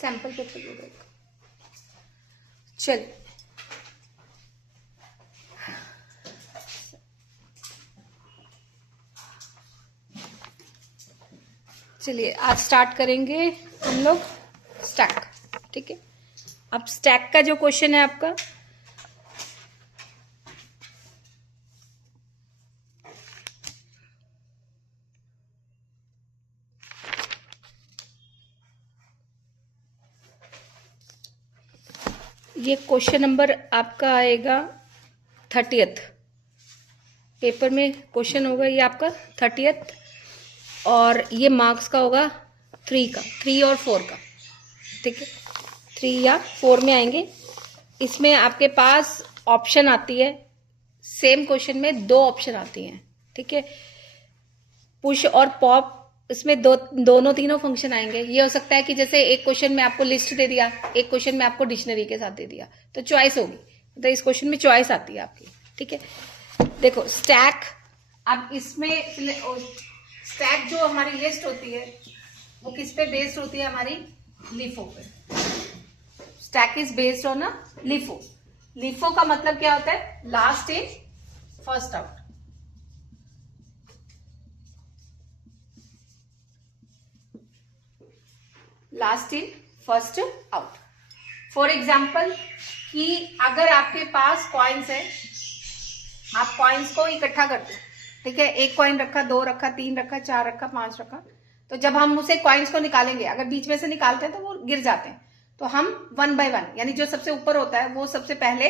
Sample paper दे देगा। चल चलिए आज स्टार्ट करेंगे हम लोग स्टैक। ठीक है, अब स्टैक का जो क्वेश्चन है आपका, ये क्वेश्चन नंबर आपका आएगा 30th पेपर में क्वेश्चन होगा, ये आपका 30th, और ये मार्क्स का होगा 3 और 4 का। ठीक है, 3 या 4 में आएंगे। इसमें आपके पास ऑप्शन आती है, सेम क्वेश्चन में 2 ऑप्शन आती हैं। ठीक है, पुश और पॉप, इसमें दोनों तीनों फंक्शन आएंगे। ये हो सकता है कि जैसे एक क्वेश्चन में आपको लिस्ट दे दिया, एक क्वेश्चन में आपको डिक्शनरी के साथ दे दिया, तो चॉइस होगी, मतलब इस क्वेश्चन में चॉइस आती है आपकी। ठीक है, देखो स्टैक, अब इसमें स्टैक जो हमारी लिस्ट होती है वो किस पे बेस्ड होती है, हमारी लीफो पे। Stack is based on a LIFO. LIFO का मतलब क्या होता है, last in first out. Last in first out. For example कि अगर आपके पास कॉइन्स है, आप कॉइन्स को इकट्ठा करते हैं। ठीक है, 1 कॉइन रखा, 2 रखा, 3 रखा, 4 रखा, 5 रखा, तो जब हम उसे कॉइन्स को निकालेंगे, अगर बीच में से निकालते हैं तो वो गिर जाते हैं, तो हम 1 by 1, यानी जो सबसे ऊपर होता है वो सबसे पहले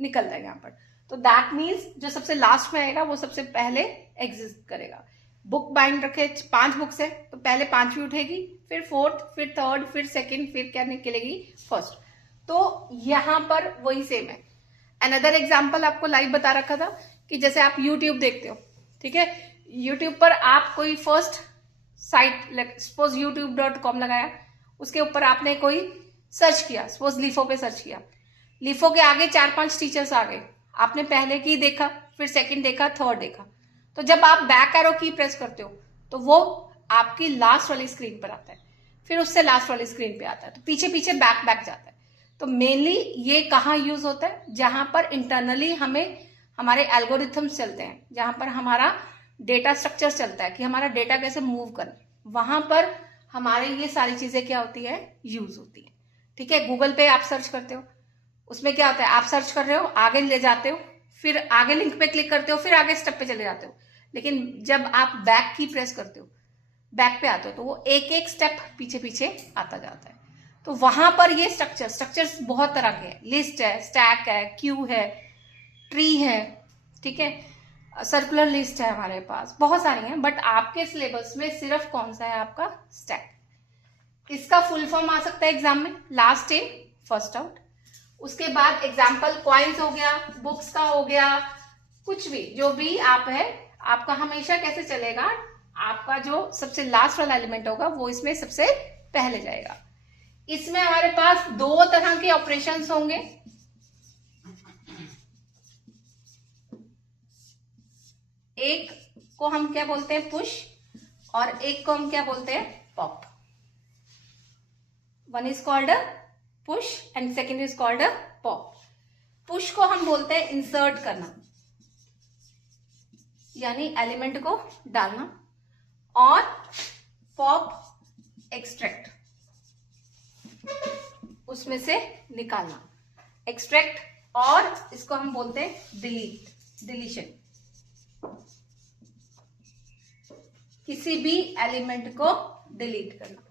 निकल जाएगा यहाँ पर। तो दैट मीन्स जो सबसे लास्ट में आएगा वो सबसे पहले एग्जिस्ट करेगा। बुक बाइंड रखे, 5 बुक्स है तो पहले 5वीं उठेगी, फिर 4th, फिर 3rd, फिर 2nd, फिर क्या निकलेगी, 1st। तो यहां पर वही सेम है। अनदर एग्जाम्पल आपको लाइव बता रखा था कि जैसे आप यूट्यूब देखते हो, ठीक है, यूट्यूब पर आप कोई फर्स्ट साइट, सपोज youtube.com लगाया, उसके ऊपर आपने कोई सर्च किया, सपोज लीफो पे सर्च किया, लीफो के आगे 4-5 टीचर्स आ गए, आपने पहले की देखा, फिर 2nd देखा, 3rd देखा, तो जब आप बैक एरो की प्रेस करते हो तो वो आपकी लास्ट वाली स्क्रीन पर आता है, फिर उससे लास्ट वाली स्क्रीन पे आता है, तो पीछे पीछे बैक जाता है। तो मेनली ये कहाँ यूज होता है, जहां पर इंटरनली हमें हमारे एल्गोरिथम्स चलते हैं, जहां पर हमारा डेटा स्ट्रक्चर चलता है कि हमारा डेटा कैसे मूव करना, वहां पर हमारे ये सारी चीजें क्या होती है, यूज होती है। ठीक है, गूगल पे आप सर्च करते हो, उसमें क्या होता है, आप सर्च कर रहे हो, आगे ले जाते हो, फिर आगे लिंक पे क्लिक करते हो, फिर आगे स्टेप पे चले जाते हो, लेकिन जब आप बैक की प्रेस करते हो, बैक पे आते हो, तो वो एक एक स्टेप पीछे पीछे आता जाता है। तो वहां पर ये स्ट्रक्चर्स बहुत तरह के हैं, लिस्ट है, स्टैक है, क्यू है, ट्री है, ठीक है, सर्कुलर लिस्ट है, हमारे पास बहुत सारी हैं, बट आपके सिलेबस में सिर्फ कौन सा है, आपका स्टैक। इसका फुल फॉर्म आ सकता है एग्जाम में, लास्ट इन फर्स्ट आउट। उसके बाद एग्जाम्पल कॉइन्स हो गया, बुक्स का हो गया, कुछ भी जो भी आप है, आपका हमेशा कैसे चलेगा, आपका जो सबसे लास्ट वाला एलिमेंट होगा वो इसमें सबसे पहले जाएगा। इसमें हमारे पास 2 तरह के ऑपरेशंस होंगे, एक को हम क्या बोलते हैं, पुश, और एक को हम क्या बोलते हैं, pop. One is called a push and second is called a pop. Push को हम बोलते हैं इंसर्ट करना, यानी एलिमेंट को डालना, और पॉप एक्सट्रैक्ट, उसमें से निकालना, एक्सट्रैक्ट, और इसको हम बोलते हैं डिलीशन, किसी भी एलिमेंट को डिलीट करना,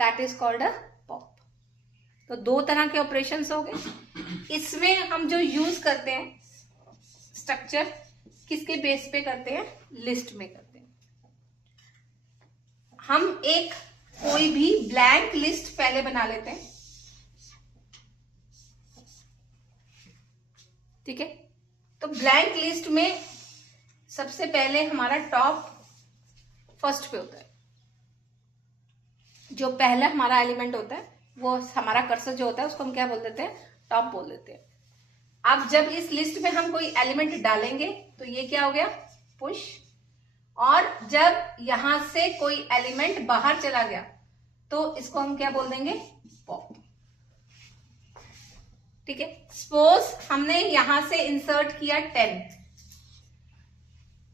that is called a pop. तो 2 तरह के ऑपरेशंस हो गए। इसमें हम जो यूज करते हैं स्ट्रक्चर, किसके बेस पे करते हैं, लिस्ट में करते हैं। हम एक कोई भी ब्लैंक लिस्ट पहले बना लेते हैं, ठीक है, तो ब्लैंक लिस्ट में सबसे पहले हमारा टॉप फर्स्ट पे होता है, जो पहला हमारा एलिमेंट होता है वो हमारा कर्सर जो होता है उसको हम क्या बोल देते हैं, टॉप बोल देते हैं। अब जब इस लिस्ट में हम कोई एलिमेंट डालेंगे तो ये क्या हो गया, पुश, और जब यहां से कोई एलिमेंट बाहर चला गया तो इसको हम क्या बोल देंगे, पॉप। ठीक है। सपोज हमने यहां से इंसर्ट किया 10,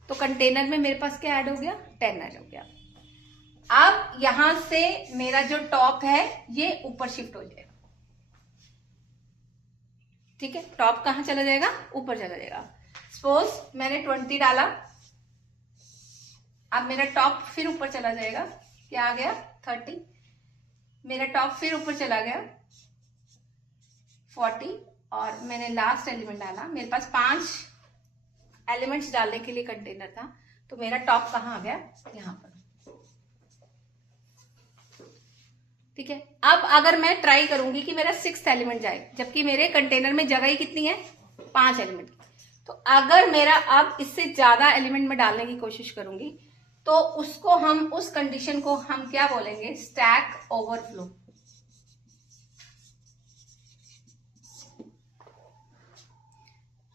तो कंटेनर में मेरे पास क्या ऐड हो गया, 10 ऐड हो गया। अब यहां से मेरा जो टॉप है ये ऊपर शिफ्ट हो जाएगा, ठीक है। टॉप कहां चला जाएगा, ऊपर चला जाएगा। सपोज मैंने 20 डाला, अब मेरा टॉप फिर ऊपर चला जाएगा, क्या आ गया 30, मेरा टॉप फिर ऊपर चला गया 40, और मैंने लास्ट एलिमेंट डाला। मेरे पास 5 एलिमेंट्स डालने के लिए कंटेनर था, तो मेरा टॉप कहां आ गया, यहां पर, ठीक है। अब अगर मैं ट्राई करूंगी कि मेरा 6th एलिमेंट जाए, जबकि मेरे कंटेनर में जगह ही कितनी है, 5 एलिमेंट, तो अगर मेरा अब इससे ज्यादा एलिमेंट में डालने की कोशिश करूंगी, तो उसको हम, उस कंडीशन को हम क्या बोलेंगे, स्टैक ओवरफ्लो।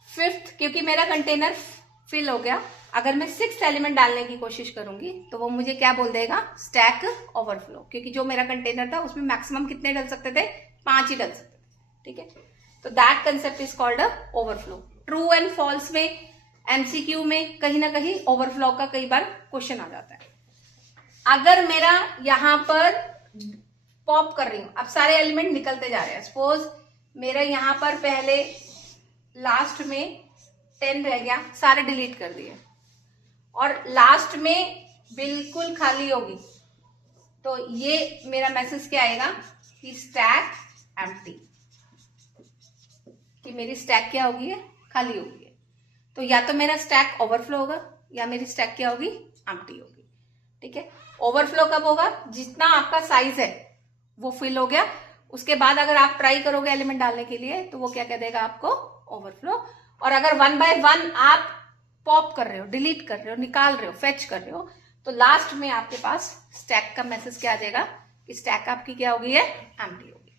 फिफ्थ, क्योंकि मेरा कंटेनर फिल हो गया, अगर मैं 6th एलिमेंट डालने की कोशिश करूंगी तो वो मुझे क्या बोल देगा, स्टैक ओवरफ्लो, क्योंकि जो मेरा कंटेनर था उसमें मैक्सिमम कितने डल सकते थे, 5 ही डल सकते थे, ठीक है। तो that concept is called overflow. True and false में, एमसीक्यू में कहीं ना कहीं ओवरफ्लो का कई बार क्वेश्चन आ जाता है। अगर मेरा यहां पर पॉप कर रही हूं, अब सारे एलिमेंट निकलते जा रहे हैं, सपोज मेरा यहां पर पहले लास्ट में 10 रह गया, सारे डिलीट कर दिए, और लास्ट में बिल्कुल खाली होगी, तो ये मेरा मैसेज क्या आएगा कि स्टैक एम्प्टी, कि मेरी स्टैक क्या होगी, खाली होगी। तो या तो मेरा स्टैक ओवरफ्लो होगा, या मेरी स्टैक क्या होगी, एम्प्टी होगी, ठीक है। ओवरफ्लो कब होगा, जितना आपका साइज है वो फिल हो गया, उसके बाद अगर आप ट्राई करोगे एलिमेंट डालने के लिए, तो वो क्या कह देगा आपको, ओवरफ्लो। और अगर 1 by 1 आप पॉप कर रहे हो, डिलीट कर रहे हो, निकाल रहे हो, फेच कर रहे हो, तो लास्ट में आपके पास स्टैक का मैसेज क्या आ जाएगा कि स्टैक आपकी क्या होगी, है एम्प्टी होगी,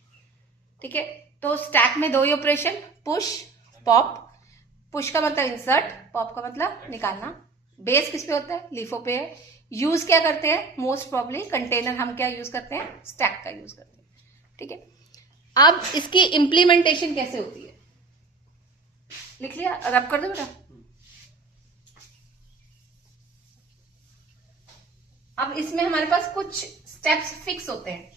ठीक है। तो स्टैक में 2 ही ऑपरेशन, पुश पॉप। पुश का मतलब इंसर्ट, पॉप का मतलब निकालना। बेस किस पे होता है, लीफो पे है। यूज क्या करते हैं, मोस्ट प्रॉब्ली कंटेनर हम क्या यूज करते हैं, स्टैक का यूज करते हैं, ठीक है। अब इसकी इंप्लीमेंटेशन कैसे होती है, लिख लिया, रब कर दो बेटा। अब इसमें हमारे पास कुछ स्टेप्स फिक्स होते हैं,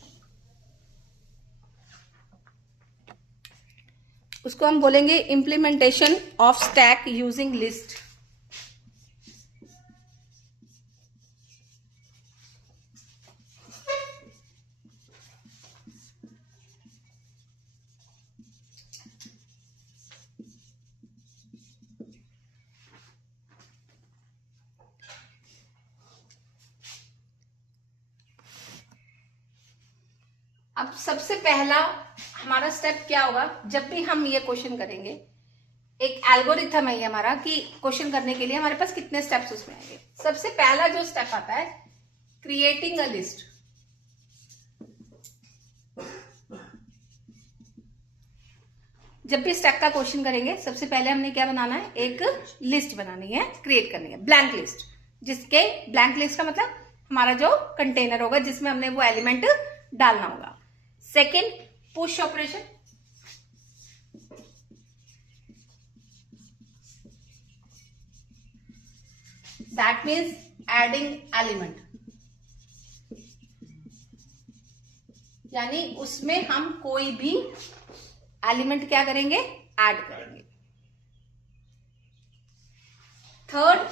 उसको हम बोलेंगे implementation of stack using list. अब सबसे पहला हमारा स्टेप क्या होगा, जब भी हम ये क्वेश्चन करेंगे, एक एल्गोरिथम है ये हमारा, कि क्वेश्चन करने के लिए हमारे पास कितने स्टेप्स उसमें आएंगे। सबसे पहला जो स्टेप आता है, क्रिएटिंग अ लिस्ट। जब भी स्टेप का क्वेश्चन करेंगे, सबसे पहले हमने क्या बनाना है, एक लिस्ट बनानी है, क्रिएट करनी है, ब्लैंक लिस्ट। जिसके ब्लैंक लिस्ट का मतलब हमारा जो कंटेनर होगा जिसमें हमने वो एलिमेंट डालना होगा। Second, push operation. That means adding element, यानी उसमें हम कोई भी एलिमेंट क्या करेंगे, ऐड करेंगे। Third,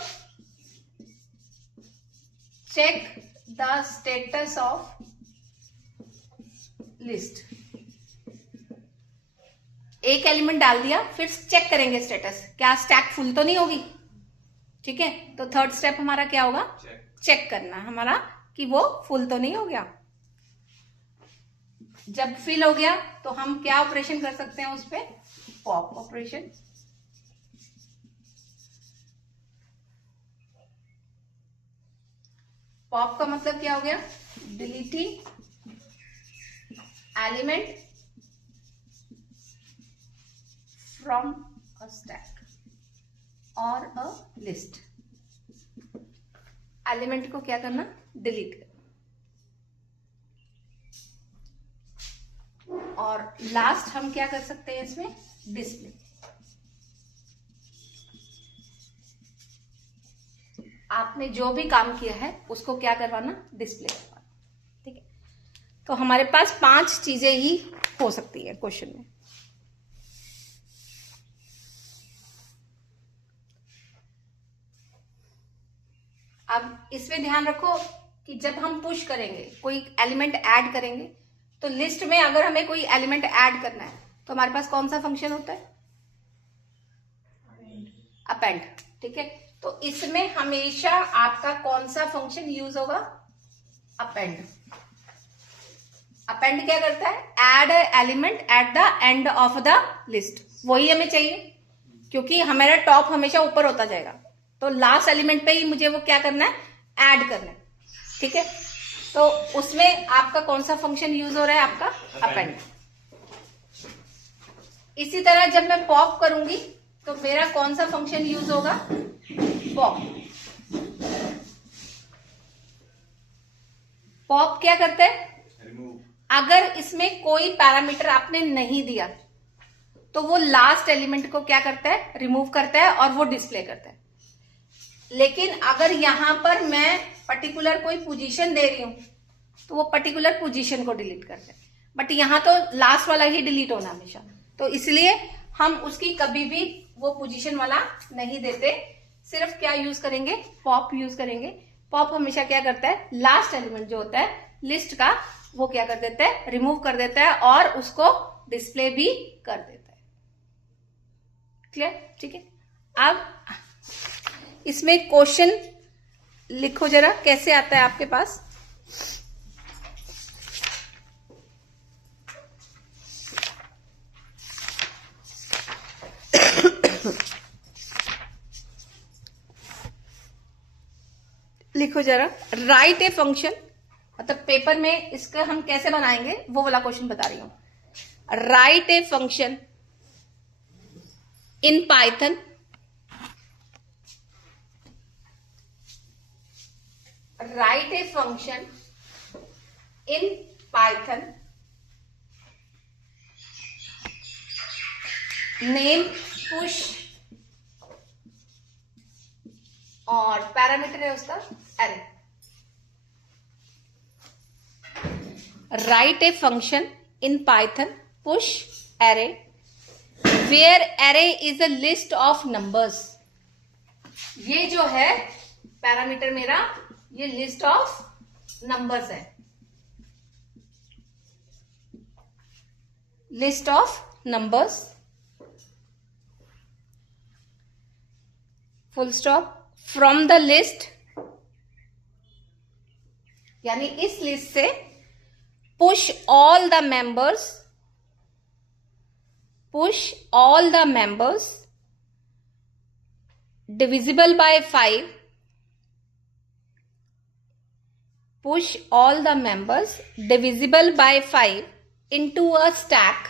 check the status of list. एक एलिमेंट डाल दिया, फिर चेक करेंगे स्टेटस, क्या स्टैक फुल तो नहीं होगी, ठीक है। तो थर्ड स्टेप हमारा क्या होगा, चेक करना हमारा कि वो फुल तो नहीं हो गया। जब फिल हो गया तो हम क्या ऑपरेशन कर सकते हैं उस पे, पॉप ऑपरेशन। पॉप का मतलब क्या हो गया, deleting element from a stack और अ लिस्ट। एलिमेंट को क्या करना, डिलीट करना। और लास्ट हम क्या कर सकते हैं इसमें, डिस्प्ले। आपने जो भी काम किया है उसको क्या करवाना, डिस्प्ले करवाना। ठीक है, तो हमारे पास 5 चीजें ही हो सकती है क्वेश्चन में। अब इसमें ध्यान रखो कि जब हम पुश करेंगे, कोई एलिमेंट ऐड करेंगे, तो लिस्ट में अगर हमें कोई एलिमेंट ऐड करना है तो हमारे पास कौन सा फंक्शन होता है, अपेंड। ठीक है, तो इसमें हमेशा आपका कौन सा फंक्शन यूज होगा, अपेंड। अपेंड क्या करता है, add element at the end of the list. वही हमें चाहिए क्योंकि हमारा टॉप हमेशा ऊपर होता जाएगा, तो लास्ट एलिमेंट पे ही मुझे वो क्या करना है, ऐड करना है। ठीक है, तो उसमें आपका कौन सा फंक्शन यूज हो रहा है, आपका अपेंड। इसी तरह जब मैं पॉप करूंगी तो मेरा कौन सा फंक्शन यूज होगा, पॉप। पॉप क्या करते हैं, अगर इसमें कोई पैरामीटर आपने नहीं दिया तो वो लास्ट एलिमेंट को क्या करता है, रिमूव करता है और वो डिस्प्ले करता है। लेकिन अगर यहां पर मैं पर्टिकुलर कोई पोजीशन दे रही हूं तो वो पर्टिकुलर पोजीशन को डिलीट करता है, बट यहां तो लास्ट वाला ही डिलीट होना हमेशा, तो इसलिए हम उसकी कभी भी वो पोजीशन वाला नहीं देते, सिर्फ क्या यूज करेंगे, पॉप यूज करेंगे। पॉप हमेशा क्या करता है, लास्ट एलिमेंट जो होता है लिस्ट का वो क्या कर देता है, रिमूव कर देता है और उसको डिस्प्ले भी कर देता है। क्लियर? ठीक है, अब इसमें क्वेश्चन लिखो जरा, कैसे आता है आपके पास। लिखो जरा, राइट ए फंक्शन, मतलब पेपर में इसका हम कैसे बनाएंगे वो वाला क्वेश्चन बता रही हूं। Right a function in Python write a function in Python, name push और पैरामीटर है उसका array। write a function in Python push array where array is a list of numbers। ये जो है पैरामीटर मेरा, ये लिस्ट ऑफ नंबर्स है, list of numbers, full stop. From the list, यानी इस लिस्ट से push all the members, push all the members divisible by 5, push all the members divisible by 5 into a stack,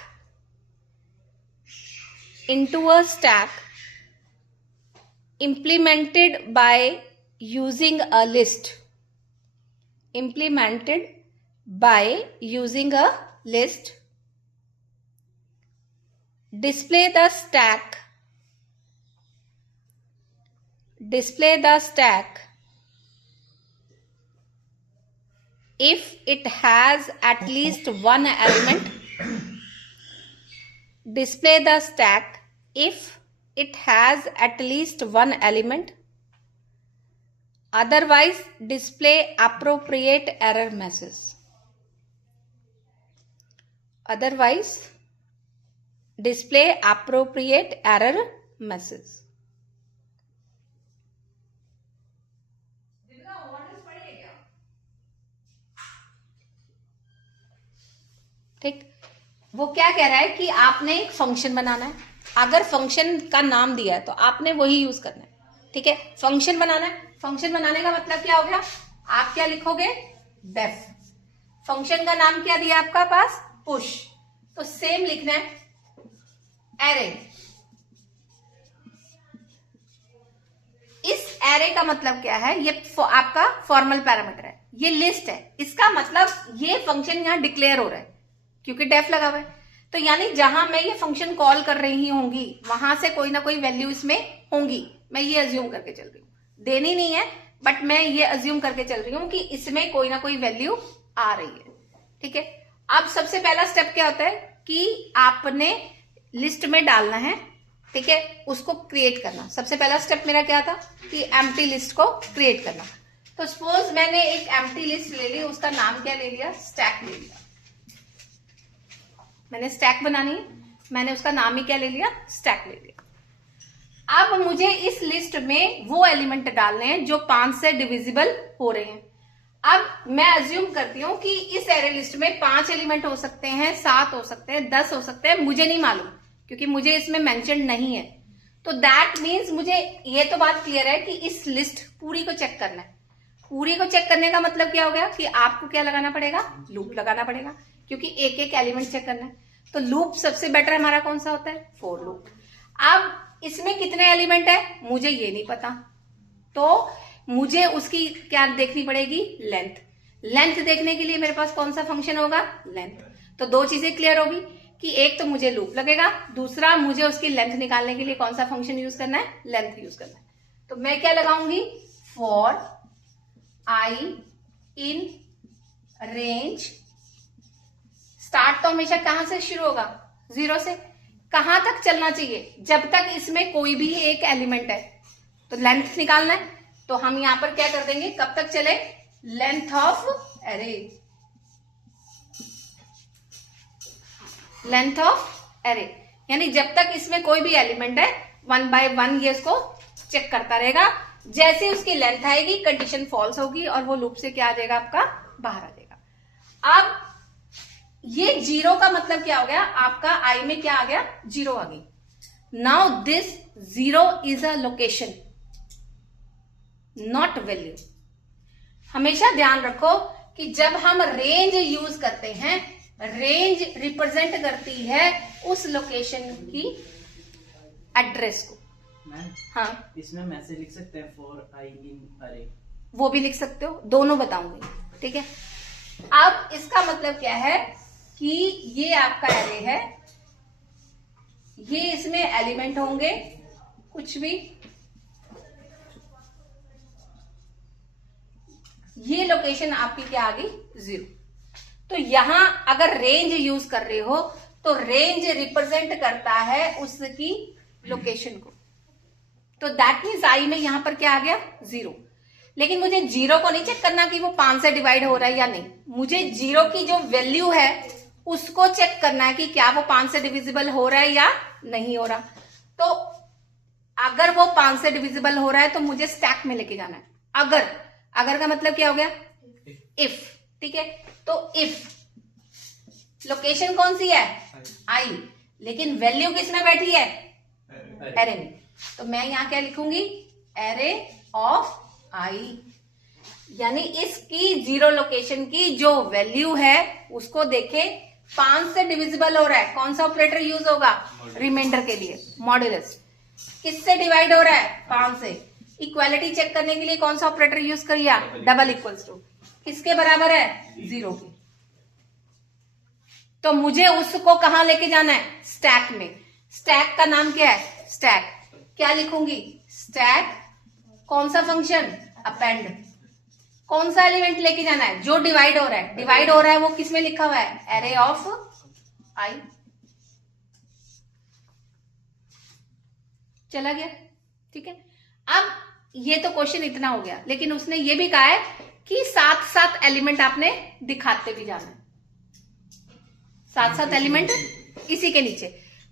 implemented by using a list, implemented by using a list, display the stack, if it has at least one element, display the stack if it has at least one element, otherwise display appropriate error message, otherwise display appropriate error message। ठीक, वो क्या कह रहा है कि आपने एक function बनाना है, अगर फंक्शन का नाम दिया है तो आपने वही यूज करना है। ठीक है, फंक्शन बनाना है, फंक्शन बनाने का मतलब क्या हो गया, आप क्या लिखोगे, डेफ। फंक्शन का नाम क्या दिया आपका पास, पुश, तो सेम लिखना है एरे। इस एरे का मतलब क्या है, ये आपका फॉर्मल पैरामीटर है, ये लिस्ट है, इसका मतलब ये फंक्शन यहां डिक्लेयर हो रहा है क्योंकि डेफ लगा हुआ है। तो यानी जहां मैं ये फंक्शन कॉल कर रही होंगी वहां से कोई ना कोई वैल्यू इसमें होंगी, मैं ये अज्यूम करके चल रही हूँ, देनी नहीं है बट मैं ये अज्यूम करके चल रही हूँ कि इसमें कोई ना कोई वैल्यू आ रही है। ठीक है, अब सबसे पहला स्टेप क्या होता है कि आपने लिस्ट में डालना है। ठीक है, उसको क्रिएट करना। सबसे पहला स्टेप मेरा क्या था कि एम्प्टी लिस्ट को क्रिएट करना। तो सपोज मैंने एक एम्प्टी लिस्ट ले ली, उसका नाम क्या ले लिया, स्टैक ले लिया। मैंने स्टैक बनानी है, मैंने उसका नाम ही क्या ले लिया, स्टैक ले लिया। अब मुझे इस लिस्ट में वो एलिमेंट डालने हैं जो 5 से डिविजिबल हो रहे हैं। अब मैं अज्यूम करती हूं कि इस एरे लिस्ट में 5 एलिमेंट हो सकते हैं, 7 हो सकते हैं, 10 हो सकते हैं, मुझे नहीं मालूम क्योंकि मुझे इसमें मेंशन नहीं है। तो दैट मीन्स मुझे ये तो बात क्लियर है कि इस लिस्ट पूरी को चेक करना है। पूरी को चेक करने का मतलब क्या हो गया कि आपको क्या लगाना पड़ेगा, लूप लगाना पड़ेगा, क्योंकि एक एक एलिमेंट चेक करना है। तो लूप सबसे बेटर हमारा कौन सा होता है, फॉर लूप। अब इसमें कितने एलिमेंट है मुझे ये नहीं पता, तो मुझे उसकी क्या देखनी पड़ेगी, लेंथ। लेंथ देखने के लिए मेरे पास कौन सा फंक्शन होगा, लेंथ। तो 2 चीजें क्लियर होगी कि एक तो मुझे लूप लगेगा, दूसरा मुझे उसकी लेंथ निकालने के लिए कौन सा फंक्शन यूज करना है, लेंथ यूज करना है। तो मैं क्या लगाऊंगी, for I in range. Start तो हमेशा कहां से शुरू होगा, 0 से। कहां तक चलना चाहिए, जब तक इसमें कोई भी एक एलिमेंट है। तो लेंथ निकालना है, तो हम यहां पर क्या कर देंगे, कब तक चले, length of array. Length of array यानी जब तक इसमें कोई भी एलिमेंट है 1 बाय 1 ये इसको चेक करता रहेगा। जैसे उसकी लेंथ आएगी कंडीशन फॉल्स होगी और वो लूप से क्या आ जाएगा, आपका बाहर आ जाएगा। अब ये 0 का मतलब क्या हो गया, आपका आई में क्या आ गया, 0 आ गई। Now this 0 is a location, not value. हमेशा ध्यान रखो कि जब हम रेंज यूज करते हैं, रेंज रिप्रेजेंट करती है उस लोकेशन की एड्रेस को। हाँ, इसमें मैसेज लिख सकते हैं फॉर आई इन अरे, वो भी लिख सकते हो, दोनों बताऊंगी। ठीक है, अब इसका मतलब क्या है कि ये आपका एरे है, ये इसमें एलिमेंट होंगे कुछ भी, ये लोकेशन आपकी क्या आ गई, 0। तो यहां अगर रेंज यूज कर रहे हो तो रेंज रिप्रेजेंट करता है उसकी लोकेशन को। तो दैट मीन्स आई में यहां पर क्या आ गया, 0। लेकिन मुझे 0 को नहीं चेक करना कि वो 5 से डिवाइड हो रहा है या नहीं, मुझे 0 की जो वैल्यू है उसको चेक करना है कि क्या वो 5 से डिविजिबल हो रहा है या नहीं हो रहा। तो अगर वो 5 से डिविजिबल हो रहा है तो मुझे स्टैक में लेके जाना है। अगर का मतलब क्या हो गया, इफ। ठीक है, तो इफ लोकेशन कौन सी है, आई, लेकिन वैल्यू किस में बैठी है, एरे में। तो मैं यहां क्या लिखूंगी, एरे ऑफ आई, यानी इसकी 0 लोकेशन की जो वैल्यू है उसको देखे 5 से डिविजिबल हो रहा है, कौन सा ऑपरेटर यूज होगा, रिमाइंडर के लिए मॉड्यूलस। किससे डिवाइड हो रहा है, 5 से। इक्वालिटी चेक करने के लिए कौन सा ऑपरेटर यूज करिए, डबल इक्वल्स टू। किसके बराबर है, 0 के। तो मुझे उसको कहां लेके जाना है, स्टैक में। स्टैक का नाम क्या है, स्टैक। क्या लिखूंगी, स्टैक कौन सा फंक्शन, अपेंड। कौन सा एलिमेंट लेके जाना है, जो डिवाइड हो रहा है। डिवाइड हो रहा है वो किस में लिखा हुआ है, एरे ऑफ आई। चला गया, ठीक है। अब ये तो क्वेश्चन इतना हो गया, लेकिन उसने ये भी कहा है कि 7 एलिमेंट आपने दिखाते भी जाना है, 7 एलिमेंट इसी के नीचे।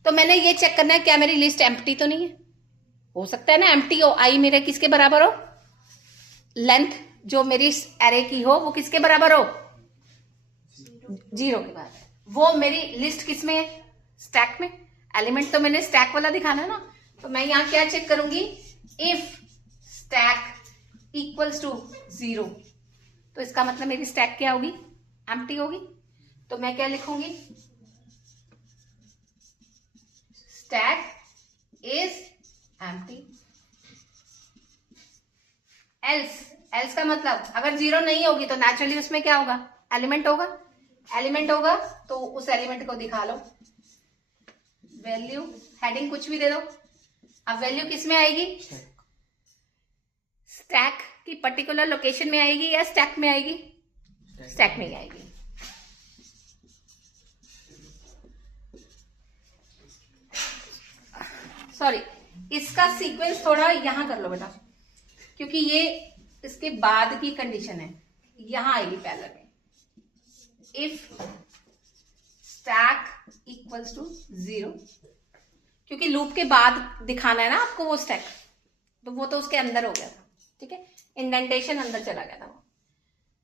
तो मैंने ये चेक करना है क्या मेरी लिस्ट एम्प्टी तो नहीं है। हो सकता है ना एम्प्टी हो, आई मेरे किसके बराबर हो, लेंथ जो मेरी एरे की हो वो किसके बराबर हो, 0 के बराबर। वो मेरी लिस्ट किस में है, स्टैक में। एलिमेंट तो मैंने स्टैक वाला दिखाना है ना। तो मैं यहां क्या चेक करूंगी, इफ स्टैक इक्वल्स टू 0, तो इसका मतलब मेरी स्टैक क्या होगी, एम्प्टी होगी। तो मैं क्या लिखूंगी, स्टैक इज एम्प्टी। एल्स का मतलब अगर 0 नहीं होगी तो नेचुरली उसमें क्या होगा, एलिमेंट होगा। एलिमेंट होगा तो उस एलिमेंट को दिखा लो। वैल्यू हेडिंग कुछ भी दे दो। अब वैल्यू किस में आएगी? स्टैक की पर्टिकुलर लोकेशन में आएगी या स्टैक में आएगी? स्टैक में ही आएगी। सॉरी, इसका सीक्वेंस थोड़ा यहां कर लो बेटा, क्योंकि ये इसके बाद की कंडीशन है, यहां आएगी पैरेलल में। इफ स्टैक इक्वल्स टू 0, क्योंकि लूप के बाद दिखाना है ना आपको वो स्टैक, तो वो तो उसके अंदर हो गया था, ठीक है, इंडेंटेशन अंदर चला गया था। वो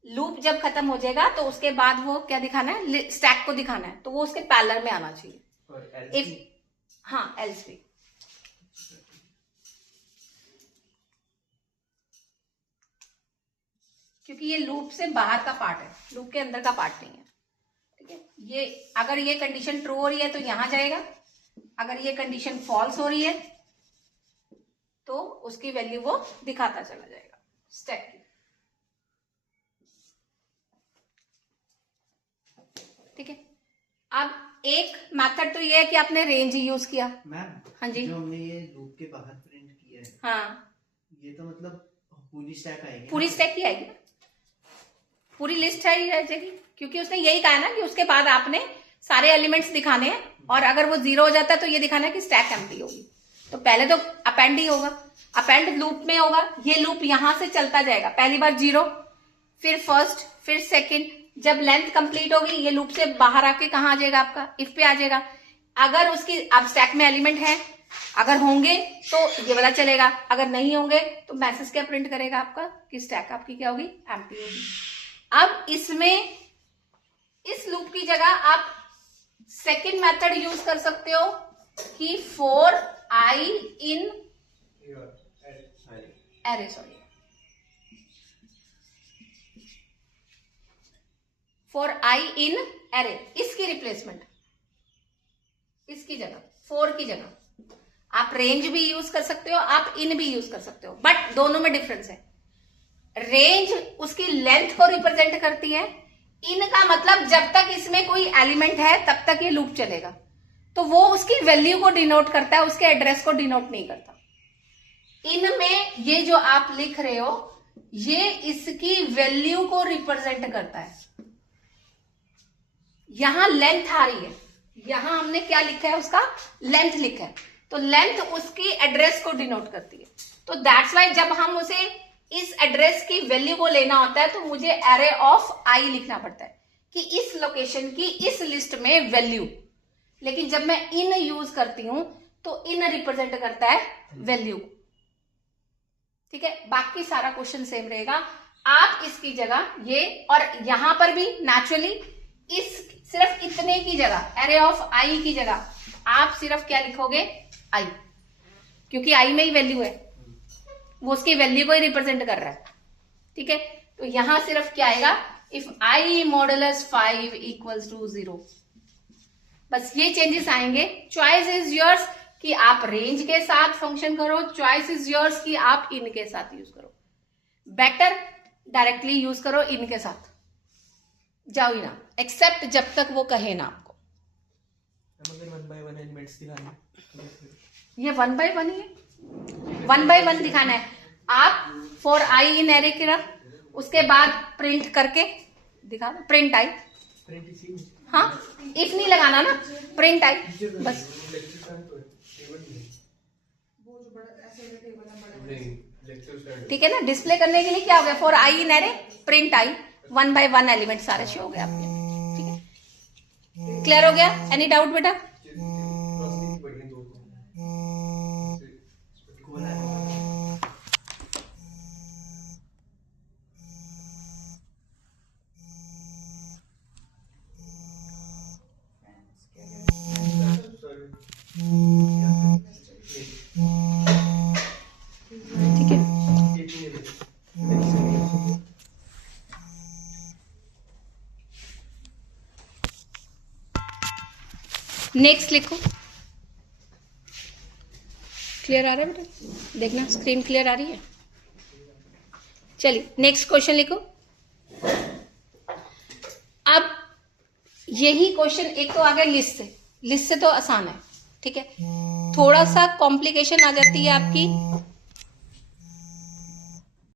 लूप जब खत्म हो जाएगा तो उसके बाद वो क्या दिखाना है? स्टैक को दिखाना है, तो वो उसके पैरेलल में आना चाहिए। इफ हाँ, एल्स भी। क्योंकि ये लूप से बाहर का पार्ट है, लूप के अंदर का पार्ट नहीं है, ठीक है। ये अगर ये कंडीशन ट्रू हो रही है तो यहां जाएगा, अगर ये कंडीशन फॉल्स हो रही है तो उसकी वैल्यू वो दिखाता चला जाएगा स्टैक की, ठीक है। अब एक मेथड तो ये है कि आपने रेंज यूज किया। मैम, हाँ जी, जो हमने ये लूप के बाहर प्रिंट किया है, हाँ, ये तो मतलब पूरी स्टैक आएगी, पूरी स्टैक ही आएगी, पूरी लिस्ट है ही रह जाएगी, क्योंकि उसने यही कहा ना कि उसके बाद आपने सारे एलिमेंट्स दिखाने हैं, और अगर वो 0 हो जाता है तो ये दिखाना है कि स्टैक एम्प्टी होगी। तो पहले तो अपेंड ही होगा, अपेंड लूप में होगा, ये लूप यहां से चलता जाएगा, पहली बार 0, फिर फर्स्ट, फिर सेकंड, जब लेंथ कंप्लीट होगी ये लूप से बाहर आके कहां आ जाएगा? आपका इफ पे आ जाएगा। अगर उसकी अब स्टैक में एलिमेंट है, अगर होंगे तो ये वाला चलेगा, अगर नहीं होंगे तो मैसेज क्या प्रिंट करेगा आपका कि स्टैक आपकी क्या होगी? एम्प्टी होगी। अब इसमें इस लूप की जगह आप सेकंड मेथड यूज कर सकते हो कि for I in array, sorry, for I in array, इसकी रिप्लेसमेंट, इसकी जगह, फॉर की जगह आप रेंज भी यूज कर सकते हो, आप इन भी यूज कर सकते हो, बट दोनों में डिफरेंस है। रेंज उसकी लेंथ को रिप्रेजेंट करती है, इन का मतलब जब तक इसमें कोई एलिमेंट है तब तक ये लूप चलेगा, तो वो उसकी वैल्यू को डिनोट करता है, उसके एड्रेस को डिनोट नहीं करता। इन में ये जो आप लिख रहे हो ये इसकी वैल्यू को रिप्रेजेंट करता है। यहां लेंथ आ रही है, यहां हमने क्या लिखा है? उसका लेंथ लिखा है, तो लेंथ उसकी एड्रेस को डिनोट करती है। तो दैट्स वाई जब हम उसे इस एड्रेस की वैल्यू को लेना होता है तो मुझे एरे ऑफ आई लिखना पड़ता है कि इस लोकेशन की इस लिस्ट में वैल्यू। लेकिन जब मैं इन यूज करती हूं तो इन रिप्रेजेंट करता है वैल्यू, ठीक है। बाकी सारा क्वेश्चन सेम रहेगा। आप इसकी जगह ये, और यहां पर भी नेचुरली इस सिर्फ इतने की जगह, एरे ऑफ आई की जगह आप सिर्फ क्या लिखोगे? आई, क्योंकि आई में ही वैल्यू है, वो उसकी वैल्यू को ही रिप्रेजेंट कर रहा है, ठीक है। तो यहां सिर्फ क्या आएगा? If I modulus 5 equals to 0, बस ये चेंजेस आएंगे। चॉइस इज योर्स कि आप रेंज के साथ फंक्शन करो, चॉइस इज योर्स कि आप इन के साथ यूज करो। बेटर डायरेक्टली यूज करो इन के साथ, जाओ ही ना, एक्सेप्ट जब तक वो कहे ना आपको। अगर 1 by 1 एलिमेंट्स दिखाने, ये 1 by 1 ही है, 1 by 1 दिखाना है। आप फॉर आई इन एरे की रख, उसके बाद प्रिंट करके दिखा दो, प्रिंट आई, प्रिंट इसी में, हाँ, इफ नहीं लगाना ना, प्रिंट आई बस। ठीक है ना, डिस्प्ले करने के लिए क्या हो गया? For I in array print I, 1 by 1 element सारे शो हो गए आपके, ठीक है। क्लियर हो गया? एनी डाउट बेटा? ठीक है, नेक्स्ट लिखो। क्लियर आ रहा है बेटा? देखना स्क्रीन क्लियर आ रही है। चलिए नेक्स्ट क्वेश्चन लिखो। अब यही क्वेश्चन एक तो आ गया लिस्ट से, लिस्ट से तो आसान है, ठीक है। थोड़ा सा कॉम्प्लिकेशन आ जाती है आपकी